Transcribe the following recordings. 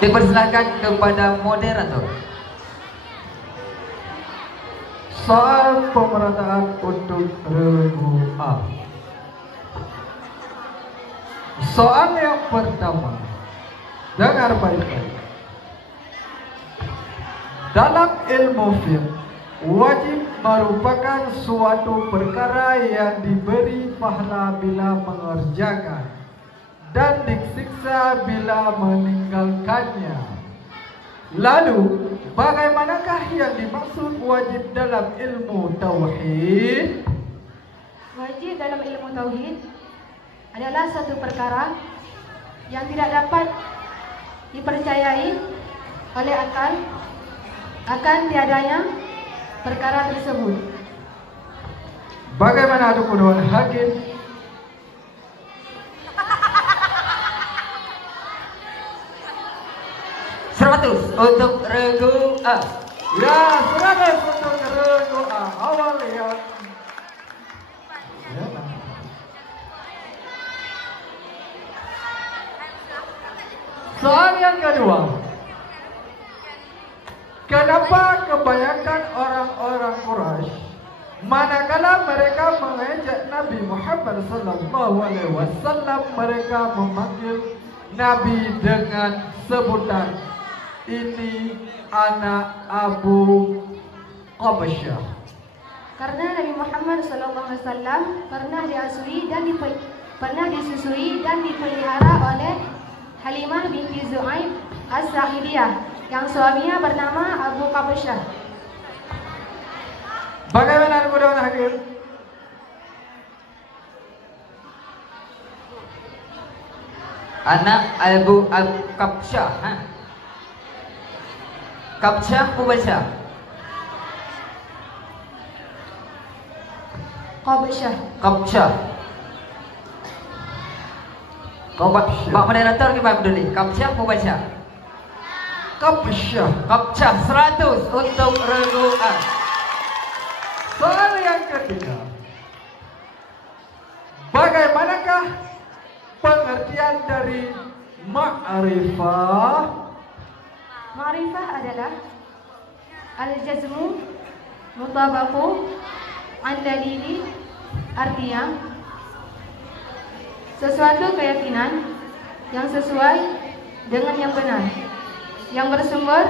Dipersilakan kepada moderator. Soal pemerataan untuk regu A. Soal yang pertama, dengar baik-baik. Dalam ilmu fiqh, wajib merupakan suatu perkara yang diberi pahala bila mengerjakan dan disiksa bila meninggalkannya. Lalu, bagaimanakah yang dimaksud wajib dalam ilmu tauhid? Wajib dalam ilmu tauhid adalah satu perkara yang tidak dapat dipercayai oleh akal akan tiadanya perkara tersebut. Bagaimana Tuan Hakim? Untuk regu A. Ya, 100 untuk regu A. Awal yang soal yang kedua. Kenapa kebanyakan orang-orang Quraisy manakala mereka mengejek Nabi Muhammad SAW, mereka memanggil Nabi dengan sebutan ini anak Abu Qabasyah? Karena Nabi Muhammad SAW pernah diasui dan pernah disusui dan dipelihara oleh Halimah binti Zu'aib As-Sa'idiyah yang suaminya bernama Abu Qabasyah. Bagaimana Tuan Hakim? Anak Abu Qabasyah. Qabasyah, Qabasyah. Qabasyah. Qabasyah. Pak moderator gimana dulu? Qabasyah, Qabasyah. Qabasyah. Qabasyah 100 untuk regu A. Soal yang ketiga. Bagaimanakah pengertian dari ma'rifah? Ma'rifah adalah al-jazmu mutabaqu an dalili, artinya sesuatu keyakinan yang sesuai dengan yang benar, yang bersumber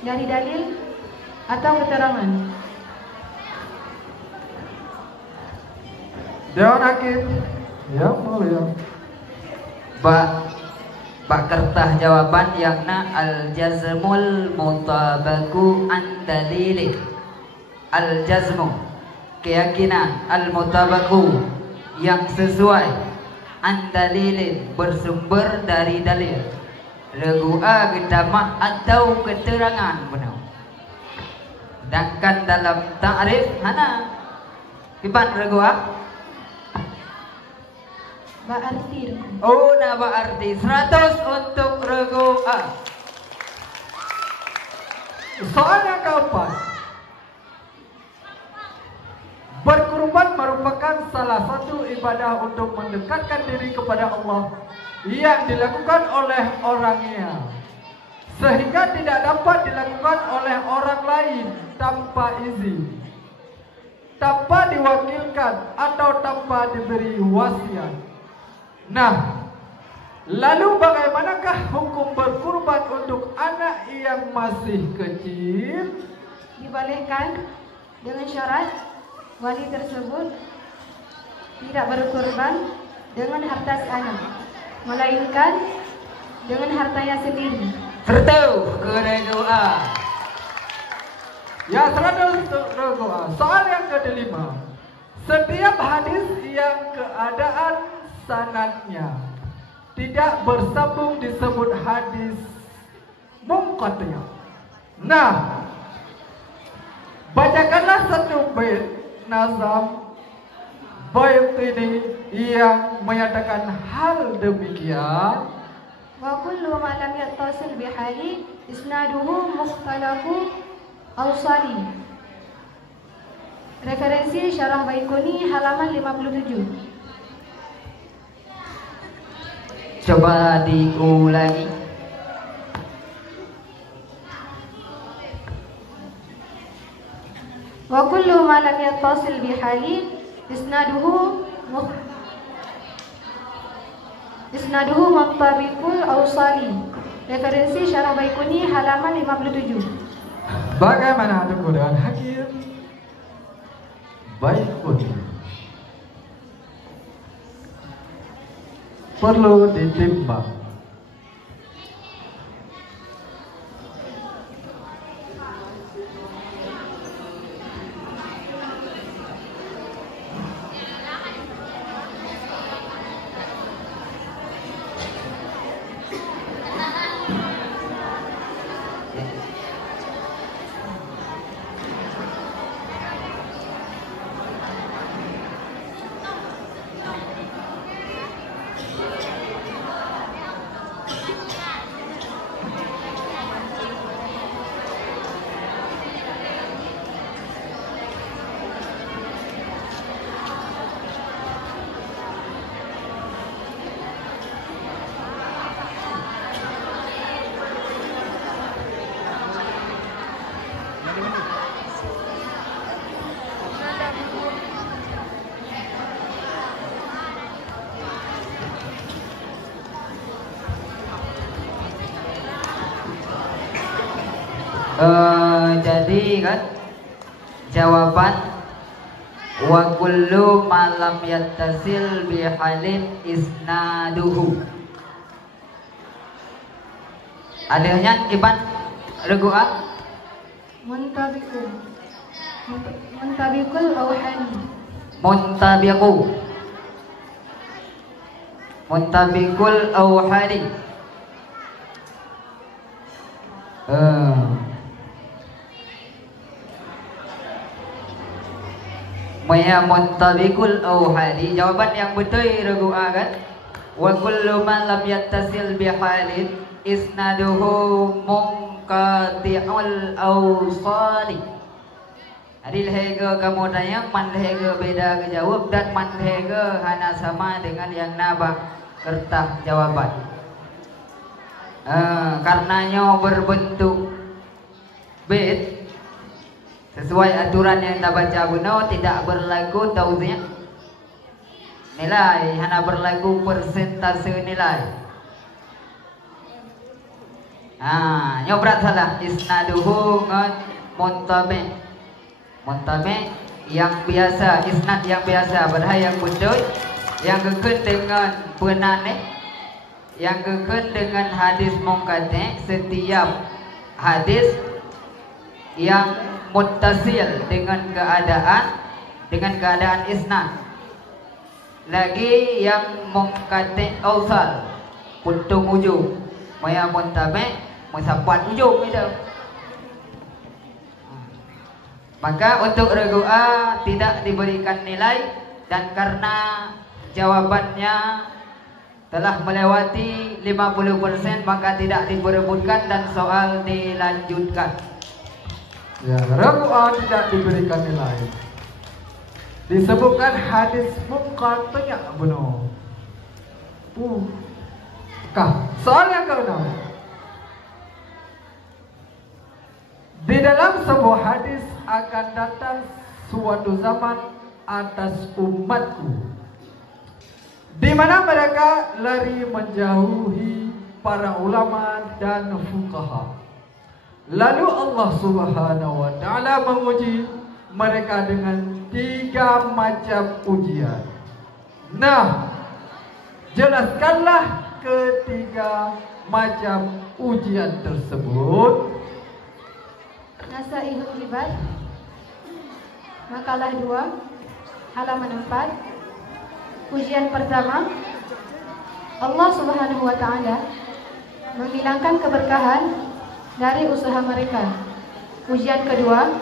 dari dalil atau keterangan. Dewan Hakim, ya mulia. Pak kertas jawaban yang al-jazmul mutabaku an dalili. Al-jazmu keyakinan, al-mutabaku yang sesuai, an dalilin bersumber dari dalil. Regu A gedamah atau keterangan benar. Sedangkan dalam ta'rif hana kibat regu A Ba'arti. Oh, na ba'arti 100 untuk regu A. Soal yang keempat. Berkurban merupakan salah satu ibadah untuk mendekatkan diri kepada Allah yang dilakukan oleh orangnya, sehingga tidak dapat dilakukan oleh orang lain tanpa izin, tanpa diwakilkan atau tanpa diberi wasiat. Nah, lalu bagaimanakah hukum berkurban untuk anak yang masih kecil? Dibolehkan dengan syarat wali tersebut tidak berkurban dengan harta si anak, melainkan dengan hartanya sendiri. Serta ke regu A. Ya, 100 untuk regu A. Soal yang kelima. Setiap hadis yang keadaan sanadnya tidak bersambung disebut hadis munqati'. Nah, bacakanlah satu bait nazam bait ini yang menyatakan hal demikian. Wa kullu ma lam yattasil bihali isnaduhu mukhtalafu awsali. Referensi Syarah Baikuni halaman 57. Coba diulangi. Wa kullu ma lam yattasil bihalin isnaduhu muntabiqul awsali. Referensi Syarah Baikuni halaman 57. Bagaimana itu dengan Hakim Baikuni? Perlu ditimbang. Jadi kan jawaban wa kullu ma lam yattasil bi halin isnaduhu. Adanya iban regu A Muntabiqul awhali. Muntabiqul awhali. Maya muntabiqul awhali. Jawaban yang betul regu A kan. Wa kullu man lam yattasil bihalin isnaduhu munqati'ul awsali. Adil hega kamu tanya man hega beda ke jawab dan man hega hana sama dengan yang nabah kertas jawaban. Karenanya berbentuk bait sesuai aturan yang kita baca benar, tidak berlaku tauziah nilai, hanya berlaku persentase nilai. Nyobrat salah. Isnaduhu ngan muntabi yang biasa, isnad yang biasa berhayang betul, yang kekun dengan penane, yang kekun dengan hadis mungkate. Setiap hadis yang muttasil dengan keadaan isnad, lagi yang mungkate awsal puntung ujung, maya muntabi musapat ujung itu. Maka untuk regu A tidak diberikan nilai, dan karena jawabannya telah melewati 50% maka tidak diperebutkan dan soal dilanjutkan. Ya, regu A tidak diberikan nilai. Disebutkan hadis munqati' benar. Soal yang ke-6. Di dalam sebuah hadis akan datang suatu zaman atas umatku di mana mereka lari menjauhi para ulama dan fuqaha. Lalu Allah Subhanahu wa taala menguji mereka dengan 3 macam ujian. Nah, jelaskanlah ketiga macam ujian tersebut. Nasaihul Ibad, makalah 2, halaman 4. Ujian pertama, Allah Subhanahu wa taala menghilangkan keberkahan dari usaha mereka. Ujian kedua,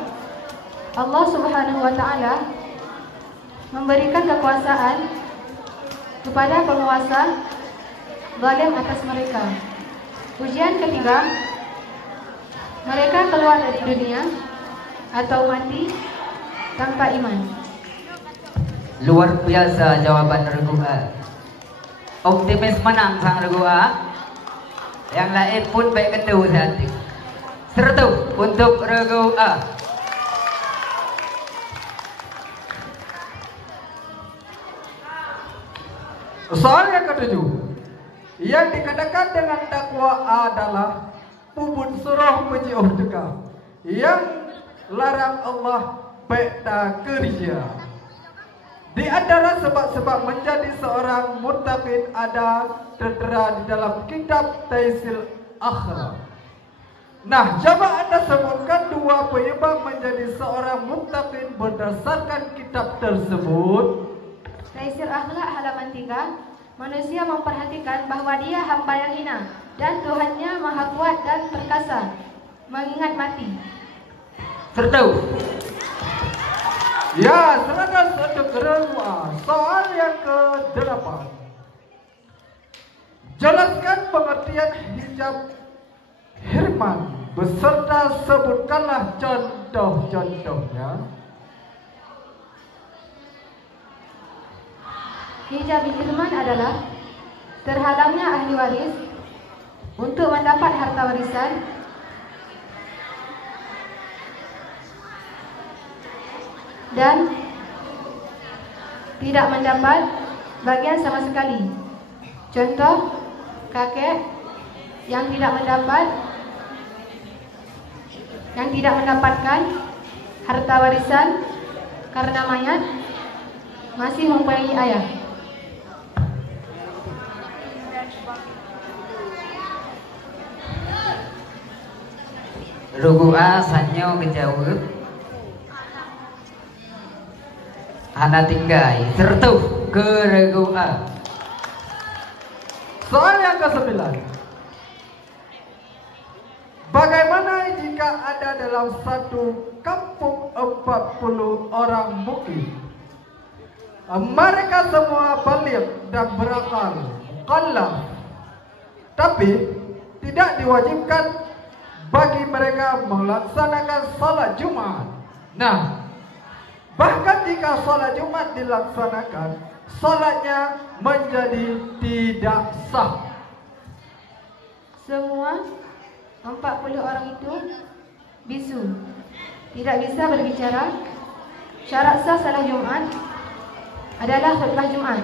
Allah Subhanahu wa taala memberikan kekuasaan kepada penguasa zalim atas mereka. Ujian ketiga, mereka keluar dari dunia atau mati tanpa iman. Luar biasa jawaban regu A. Optimis menang sang regu A. Yang lain pun baik ketu hati. 100 untuk regu A. Soal yang ketujuh, yang dikatakan dengan takwa adalah puput surah mencium dekah, yang larang Allah pekta kerja. Di antara sebab-sebab menjadi seorang muttaqin ada tertera di dalam kitab Taisil Akhlak. Nah, coba Anda sebutkan dua penyebab menjadi seorang muttaqin berdasarkan kitab tersebut. Taisir Akhlak halaman 3. Manusia memperhatikan bahwa dia hamba yang hina dan Tuhannya maha kuat dan perkasa, mengingat mati. Sertau. Ya, silakan untuk kedua. Soal yang ke-8. Jelaskan pengertian hijab Hirman beserta sebutkanlah contoh-contohnya. Hijab Hirman adalah terhalangnya ahli waris untuk mendapat harta warisan, dan tidak mendapat bagian sama sekali. Contoh, kakek yang tidak mendapatkan harta warisan karena mayat masih mempunyai ayah. Rugua sanyo kejawab. Ana tinggai sertu ke rugua. Soal yang ke-9. Bagaimana jika ada dalam satu kampung 40 orang mukim? Mereka semua baligh dan berakal, mukallaf, tapi tidak diwajibkan bagi mereka melaksanakan salat Jumat. Nah, bahkan jika salat Jumat dilaksanakan, salatnya menjadi tidak sah. Semua 40 orang itu bisu, tidak bisa berbicara. Syarat sah salat Jumat adalah khutbah Jumat.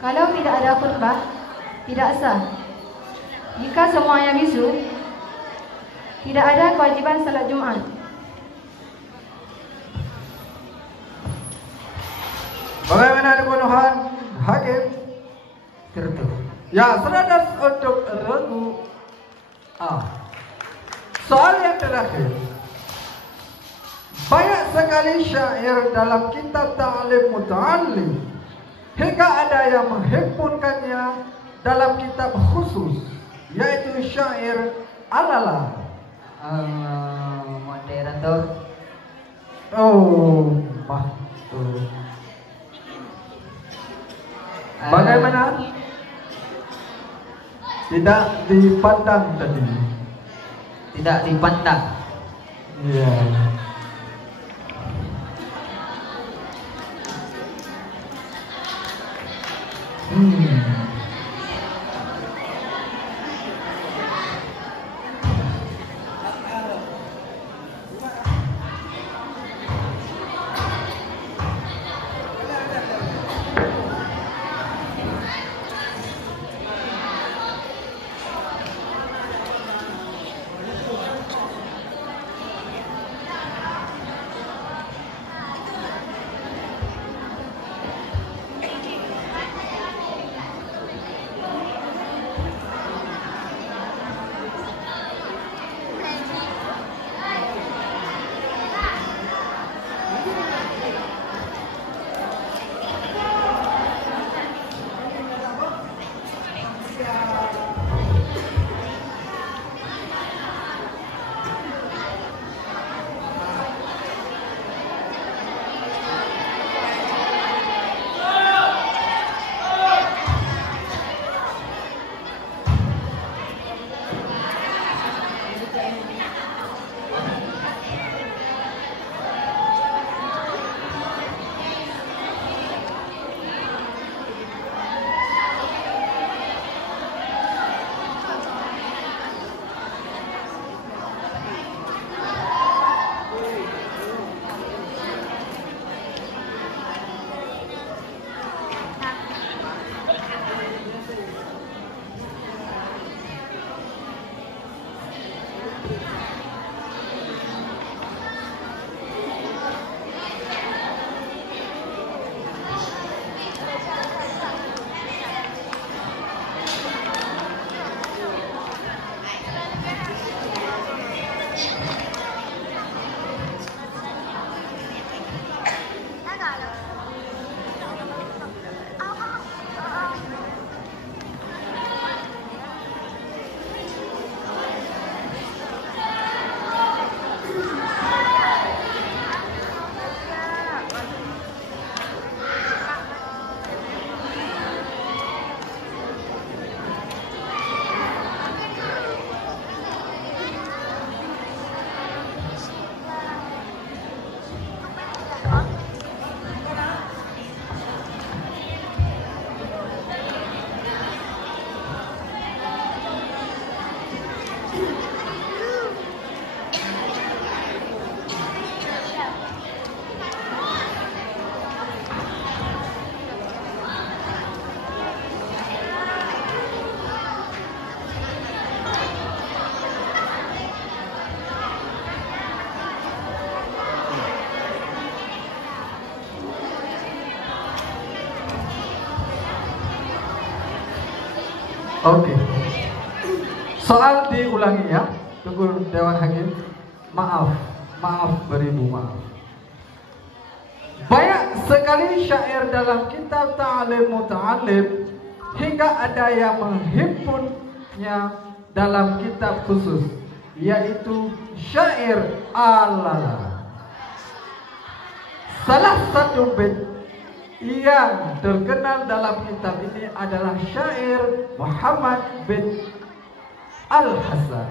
Kalau tidak ada khutbah, tidak sah. Jika semuanya bisu, tidak ada kewajiban salat Jumat. Bagaimana penuhan hakim? Sertu. Ya, seradas untuk regu A. Soal yang terakhir. Banyak sekali syair dalam kitab Ta'lim Muta'allim, hingga ada yang menghimpunkannya dalam kitab khusus, yaitu syair Alala. Moderator. Oh, betul. Bagaimana? Tidak dipandang tadi. Tidak dipandang. Iya. Oke. Soal diulangi ya. Tunggu Dewan Hakim. Maaf beribu maaf. Banyak sekali syair dalam kitab Ta'lim Muta'allim hingga ada yang menghimpunnya dalam kitab khusus, yaitu syair Al-Lala. Salah satu bait yang terkenal dalam kitab ini adalah syair Muhammad bin Al-Hasan.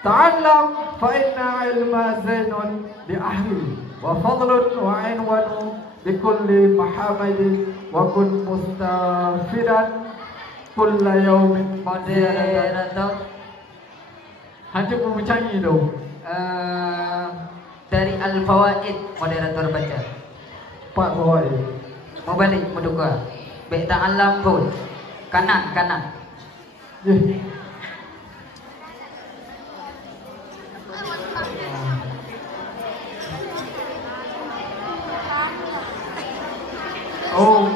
Ta'allam fa inna ilma zainun li ahli wa fadlun wa inwanu li kulli mahamidin wa kun mustafidan kulla yawmin Moderator Hancur mencari dong. dari Al-Fawaid moderator baca. Pak Boy. Mau balik menduga. Baik ta'allam pun. Kanan. Ye. Oh.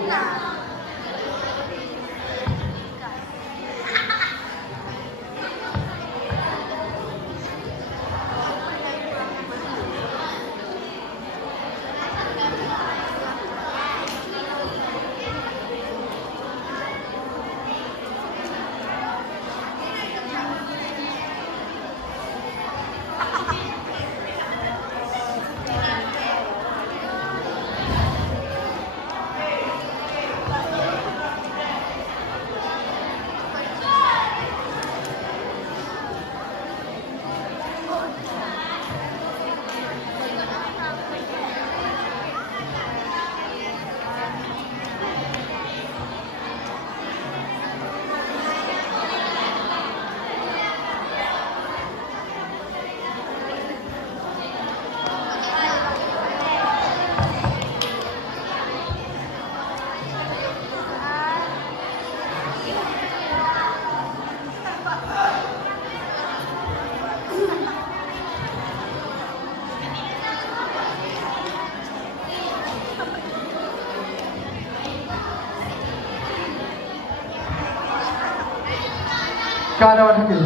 Keadaan Hakim.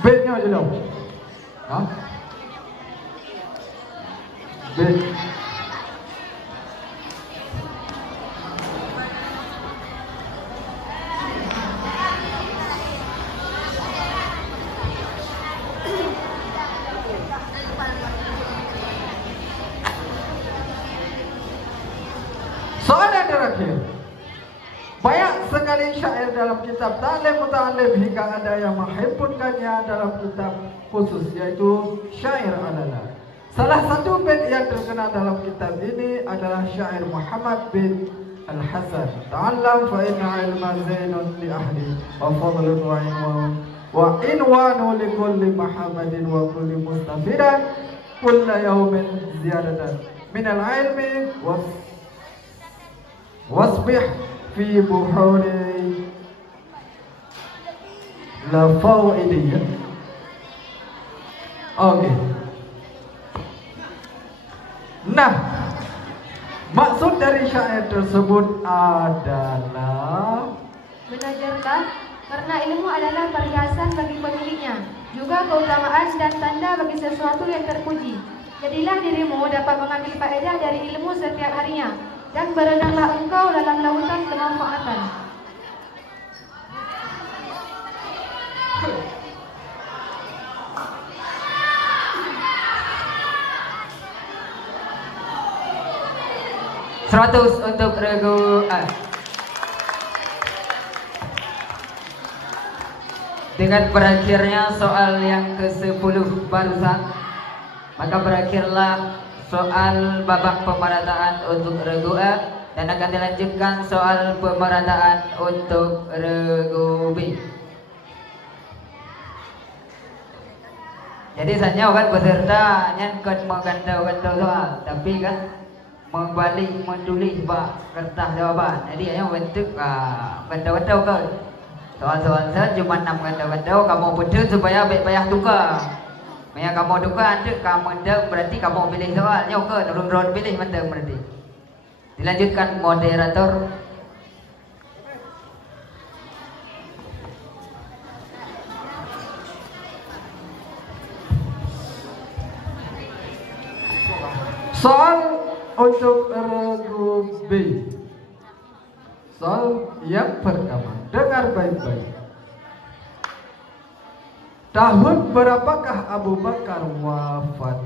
Baitnya aja dong. Hah? Bait. Soal yang terakhir. Banyak sekali syair dalam kitab Ta'lim Muta'allim hingga ada yang menghimpunkannya dalam kitab khusus, yaitu syair Al-Lala. Salah satu bait yang terkenal dalam kitab ini adalah syair Muhammad bin Al-Hasan. Ta'allam fa inna ilma zainun li ahli wa fadlun wa inwanu li kulli Muhammadin wa kulli mustafidan kulla yawmin ziyadatan min al-ilmi wasbih fi buhuri La fawaidiyah. Oke. Nah, maksud dari syair tersebut adalah Belajarlah karena ilmu adalah perhiasan bagi pemiliknya, juga keutamaan dan tanda bagi sesuatu yang terpuji. Jadilah dirimu dapat mengambil faedah dari ilmu setiap harinya, dan berenanglah engkau dalam lautan kemanfaatan. Seratus untuk regu A. Dengan berakhirnya soal yang ke-10 barusan, maka berakhirlah soal babak pemerataan untuk regu A, dan akan dilanjutkan soal pemerataan untuk regu B. Jadi saya kan peserta nyangkut menggantau-gantau soal, tapi kan membalik menulis bak kertas jawaban. Jadi hanya bentuk gantau-gantau kan. Soal-soal saya cuma 6 gantau-gantau, kamu betul supaya payah tukar. Maya kamu tukar ada kamu dah berarti kamu pilih soalnya ke turun-turun pilih mendem berarti. Dilanjutkan moderator. soal untuk regu B. Soal yang pertama, dengar baik-baik. Tahun berapakah Abu Bakar wafat?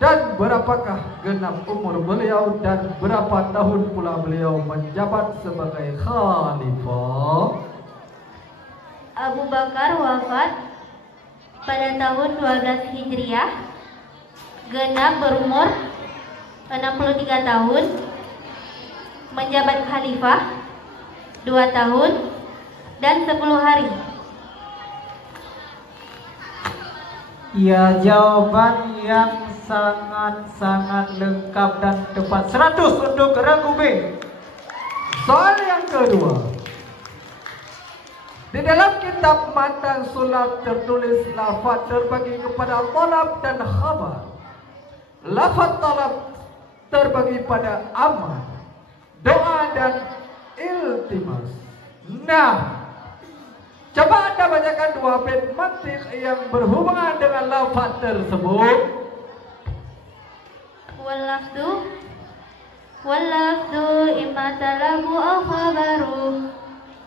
Dan berapakah genap umur beliau? Dan berapa tahun pula beliau menjabat sebagai khalifah? Abu Bakar wafat pada tahun 12 Hijriah, genap berumur 63 tahun, menjabat khalifah 2 tahun dan 10 hari. Ya, jawaban yang sangat-sangat lengkap dan tepat. 100 untuk regu B. Soal yang kedua. Di dalam kitab Matan Sulap tertulis lafaz terbagi kepada talab dan khabar. Lafaz talab terbagi pada amal, doa dan iltimas. Nah, coba Anda bacakan 2 bait mantik yang berhubungan dengan lafaz tersebut. Wallafdu imma talabu aw khabaru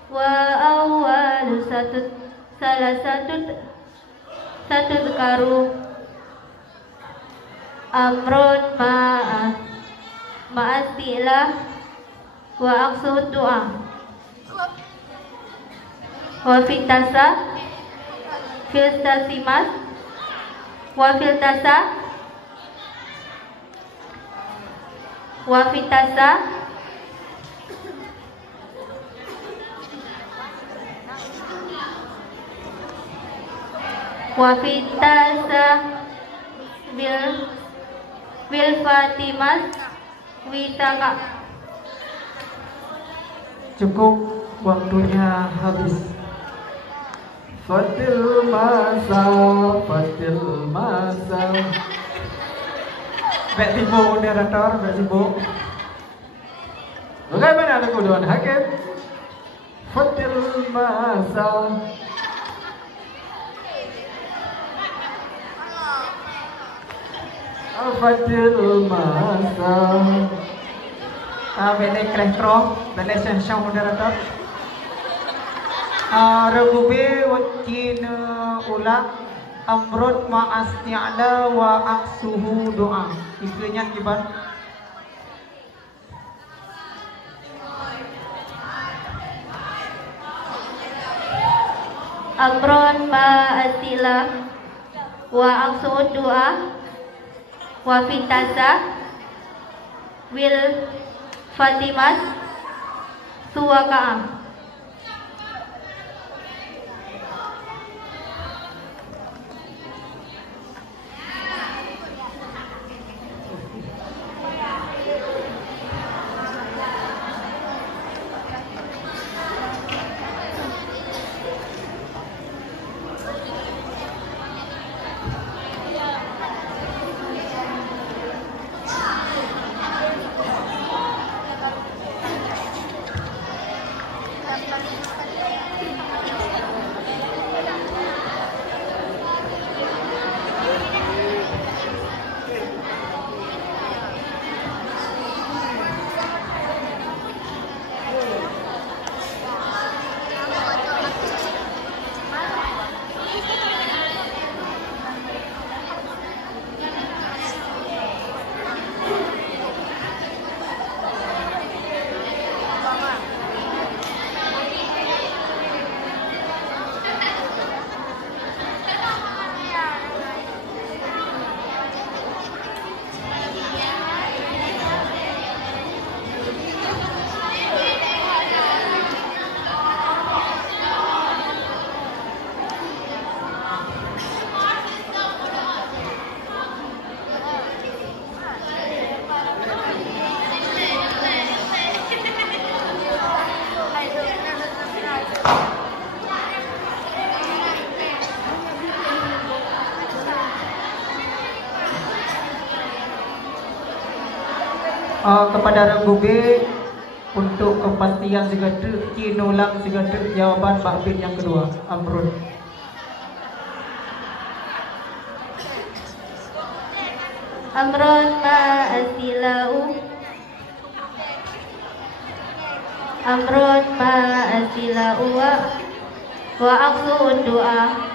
wa awwalu salah satu zakaru amrun ma'asilah wa aqsuhud du'a wa fitasa filtasimas wa filtasa wa fitasa wa fitasa bil fatimas witaka. Cukup, waktunya habis. Fatil masa. Baik tiba moderator, baik tiba. Bagaimana lagu Dewan Hakim? Fatil masa. Fatil masa. Bele krekro, bele sensang moderator. Regu B wakin ulang amrun ma'asni'ala wa aqsuhu doa. Iklinya kiban. Amrun ma'asilah wa aqsuhud doa wa fitasa wil fatimas suwaka'am. Kepada Regu B untuk kepastian segera kinulang segera jawaban Bakbit yang kedua. Amrun. Amrun ma'asilau. Amrun ma'asilau wa aqsu'ud du'a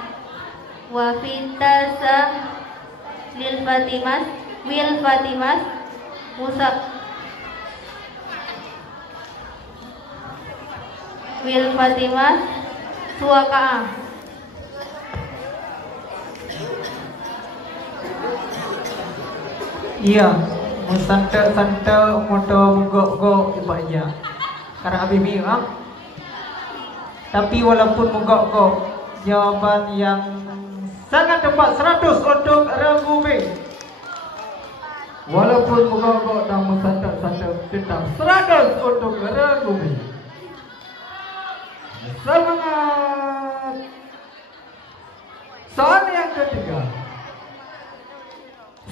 wa fintasa lil fatimas wil fatimas musa wil fatimas suwaka'ah. Iya, musanta moto munggok-gok ibanya. Karena Habibie tapi walaupun munggok-gok, jawaban yang sangat tepat 100 untuk Regu B. Walaupun munggok-gok dan musanta-santa tetap 100 untuk Regu B. Semangat. Soal yang ketiga.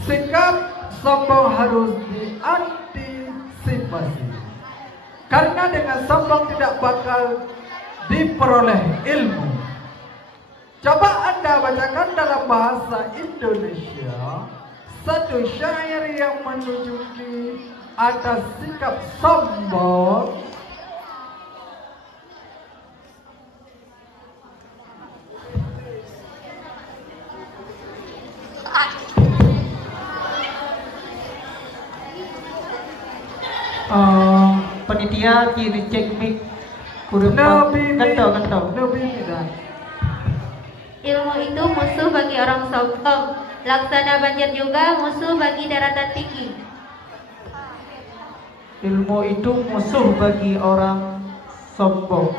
Sikap sombong harus diantisipasi. Karena dengan sombong tidak bakal diperoleh ilmu. Coba Anda bacakan dalam bahasa Indonesia satu syair yang menunjuki ada sikap sombong. Panitia kini cek mic kurang kantau. Ilmu itu musuh bagi orang sombong. Laksana banjir juga musuh bagi daratan tinggi. Ilmu itu musuh bagi orang sombong.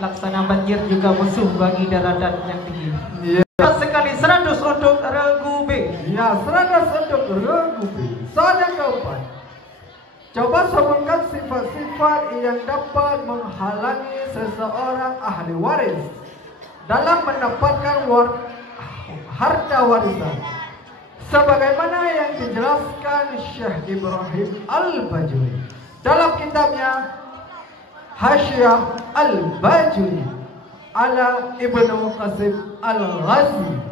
Laksana banjir juga musuh bagi daratan yang tinggi. Ya. Sekali 100 untuk Regu B. Ya, 100 untuk Regu B. Soal yang keempat. Coba sebutkan sifat-sifat yang dapat menghalangi seseorang ahli waris dalam mendapatkan harta warisan, sebagaimana yang dijelaskan Syekh Ibrahim Al-Bajuri dalam kitabnya Hasyiah Al-Bajuri ala Ibnu Qasim Al-Ghazi.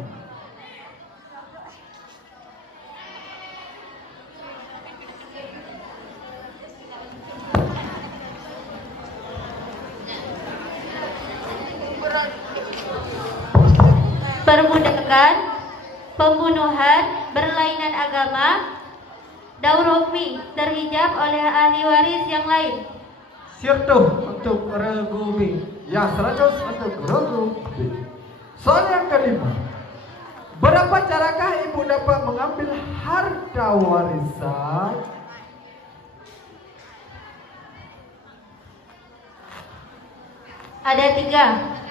Perbudakan, pembunuhan, berlainan agama, daur hukmi, terhijab oleh ahli waris yang lain. Sirtuh untuk Regu B. Ya, 100 untuk Regu B. Soal yang kelima. Berapa carakah ibu dapat mengambil harta warisan? Ada 3.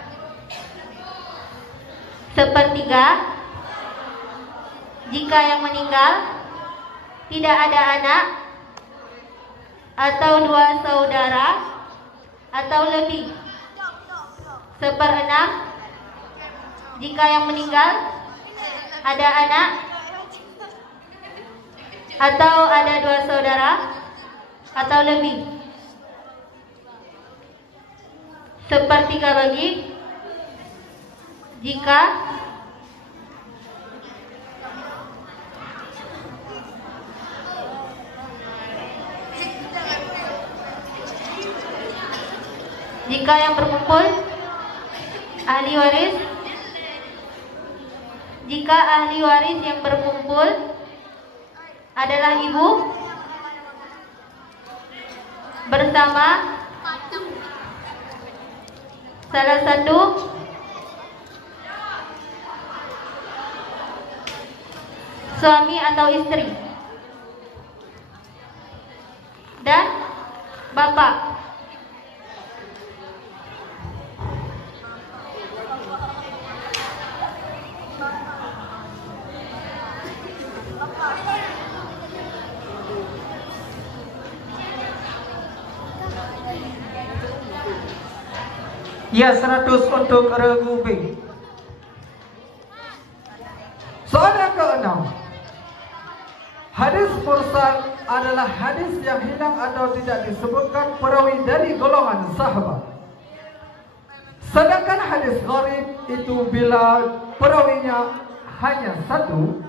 Sepertiga jika yang meninggal tidak ada anak atau 2 saudara atau lebih. 1/6 jika yang meninggal ada anak atau ada 2 saudara atau lebih. 1/3 bagi jika yang berkumpul ahli waris, jika ahli waris yang berkumpul adalah ibu bersama salah satu suami atau istri dan bapak. Ya, 100 untuk Regu B. Soal yang ke-6. Hadis mursal adalah hadis yang hilang atau tidak disebutkan perawi dari golongan sahabat. Sedangkan hadis gharib itu bila perawinya hanya satu,